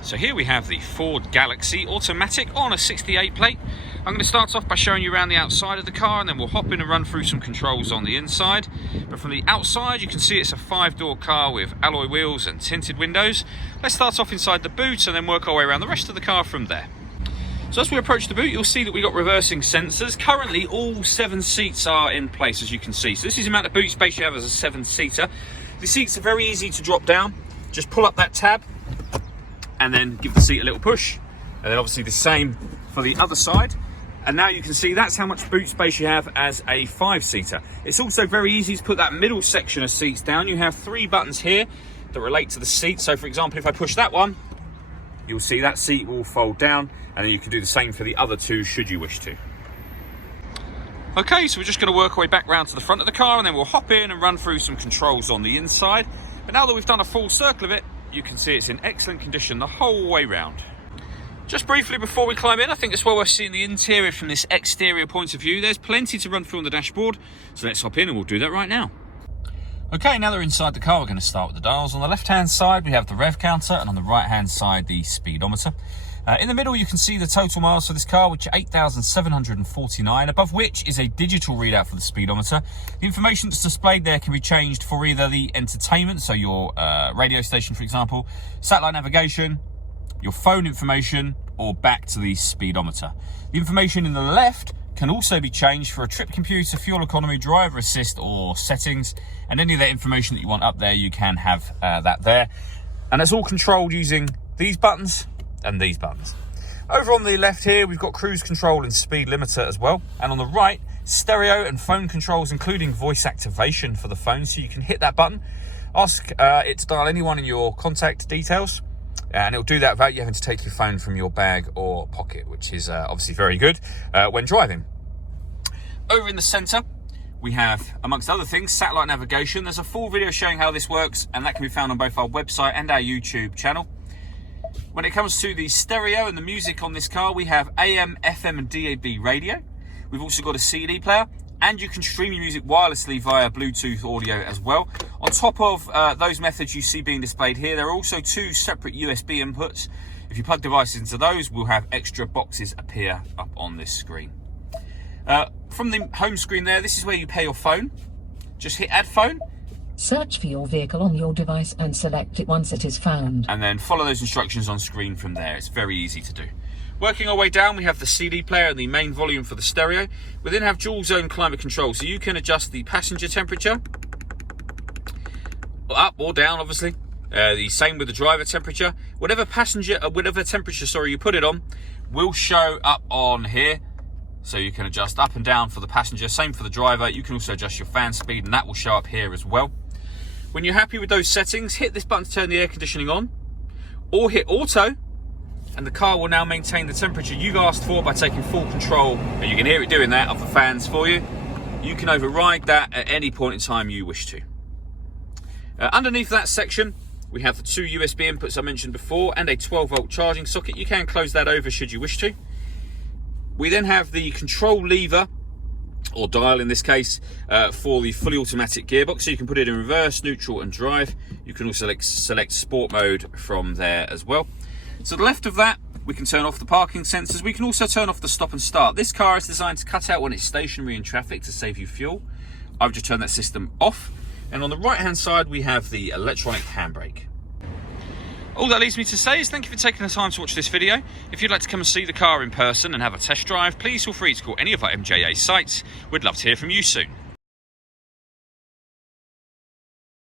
So here we have the Ford Galaxy automatic on a 68 plate. I'm going to start off by showing you around the outside of the car, and then we'll hop in and run through some controls on the inside. But from the outside, you can see it's a 5-door car with alloy wheels and tinted windows. Let's start off inside the boot and then work our way around the rest of the car from there. So as we approach the boot, you'll see that we've got reversing sensors. Currently, all 7 seats are in place, as you can see. So this is the amount of boot space you have as a 7-seater. The seats are very easy to drop down. Just pull up that tab and then give the seat a little push. And then obviously the same for the other side. And now you can see that's how much boot space you have as a 5-seater. It's also very easy to put that middle section of seats down. You have 3 buttons here that relate to the seat. So for example, if I push that one, you'll see that seat will fold down, and then you can do the same for the other 2 should you wish to. Okay, so we're just going to work our way back round to the front of the car, and then we'll hop in and run through some controls on the inside. But now that we've done a full circle of it, you can see it's in excellent condition the whole way round. Just briefly before we climb in, I think it's well worth seeing the interior from this exterior point of view. There's plenty to run through on the dashboard, so let's hop in and we'll do that right now. Okay, now that we're inside the car, we're going to start with the dials. On the left-hand side, we have the rev counter, and on the right-hand side, the speedometer. In the middle, you can see the total miles for this car, which are 8,749, above which is a digital readout for the speedometer. The information that's displayed there can be changed for either the entertainment, so your radio station, for example, satellite navigation, your phone information, or back to the speedometer. The information in the left can also be changed for a trip computer, fuel economy, driver assist, or settings, and any of that information that you want up there, you can have that there. And it's all controlled using these buttons and these buttons. Over on the left here, we've got cruise control and speed limiter as well. And on the right, stereo and phone controls, including voice activation for the phone. So you can hit that button, ask it to dial anyone in your contact details, and it'll do that without you having to take your phone from your bag or pocket, which is obviously very good when driving. Over in the center, we have, amongst other things, satellite navigation. There's a full video showing how this works, and that can be found on both our website and our YouTube channel. When it comes to the stereo and the music on this car, we have AM, FM and DAB radio. We've also got a CD player, and you can stream your music wirelessly via Bluetooth audio as well. On top of those methods you see being displayed here, there are also 2 separate USB inputs. If you plug devices into those, we'll have extra boxes appear up on this screen. From the home screen there, this is where you pair your phone. Just hit add phone. Search for your vehicle on your device and select it once it is found. And then follow those instructions on screen from there. It's very easy to do. Working our way down, we have the CD player and the main volume for the stereo. We then have dual zone climate control, so you can adjust the passenger temperature, up or down obviously. The same with the driver temperature. Whatever temperature you put it on will show up on here. So you can adjust up and down for the passenger, same for the driver. You can also adjust your fan speed, and that will show up here as well. When you're happy with those settings, hit this button to turn the air conditioning on, or hit auto, and the car will now maintain the temperature you've asked for by taking full control, and you can hear it doing that, of the fans for you. You can override that at any point in time you wish to. Underneath that section, we have the 2 USB inputs I mentioned before, and a 12-volt charging socket. You can close that over should you wish to. We then have the control lever, or dial in this case, for the fully automatic gearbox. So you can put it in reverse, neutral and drive. You can also select sport mode from there as well. To the left of that, we can turn off the parking sensors. We can also turn off the stop and start. This car is designed to cut out when it's stationary in traffic to save you fuel. I've just turned that system off. And on the right hand side, we have the electronic handbrake. All that leaves me to say is thank you for taking the time to watch this video. If you'd like to come and see the car in person and have a test drive, please feel free to call any of our MJA sites. We'd love to hear from you soon.